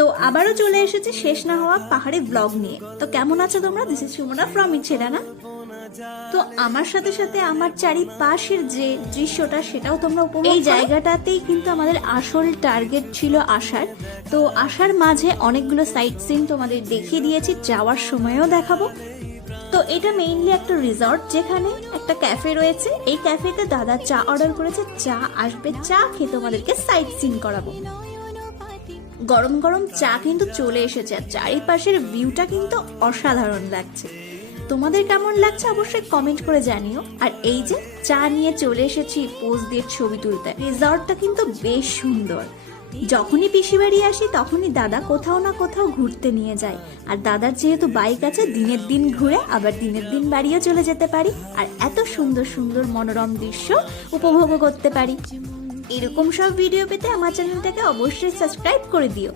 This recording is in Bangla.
তো আবারও চলে এসেছি শেষ না হওয়া পাহাড়ি ব্লগ নিয়ে। তো কেমন আছো তোমরা? This is Sumana from Ichchhedana. তো আমার সাথে সাথে আমার চারিপাশের যে দৃশ্যটা সেটাও তোমরা উপভোগ করো। এই জায়গাটাতেই কিন্তু আমাদের আসল টার্গেট ছিল আসার। তো আসার মাঝে অনেকগুলো সাইট সিন তোমাদের দেখিয়ে দিয়েছি, যাওয়ার সময়ও দেখাবো। তো এটা মেইনলি একটা রিসর্ট, যেখানে একটা ক্যাফে রয়েছে। এই ক্যাফেতে দাদা চা অর্ডার করেছে, চা আসবে, চা খেয়ে তোমাদেরকে সাইট সিন করাবো। গরম গরম চা কিন্তু চলে এসেছে, আর চারিপাশের ভিউটা কিন্তু অসাধারণ লাগছে। তোমাদের কেমন লাগছে অবশ্যই কমেন্ট করে জানিও। আর এই যে চা নিয়ে চলে এসেছি পোজ দিয়ে ছবি তুলতে। রিসর্টটা কিন্তু বেশ সুন্দর। যখনই পিসি বাড়ি আসি তখনই দাদা কোথাও না কোথাও ঘুরতে নিয়ে যায়। আর দাদার যেহেতু বাইক আছে, দিনের দিন ঘুরে আবার দিনের দিন বাড়িও চলে যেতে পারি, আর এত সুন্দর সুন্দর মনোরম দৃশ্য উপভোগ করতে পারি। এরকম সব ভিডিও পেতে আমার চ্যানেলটাকে অবশ্যই সাবস্ক্রাইব করে দিও।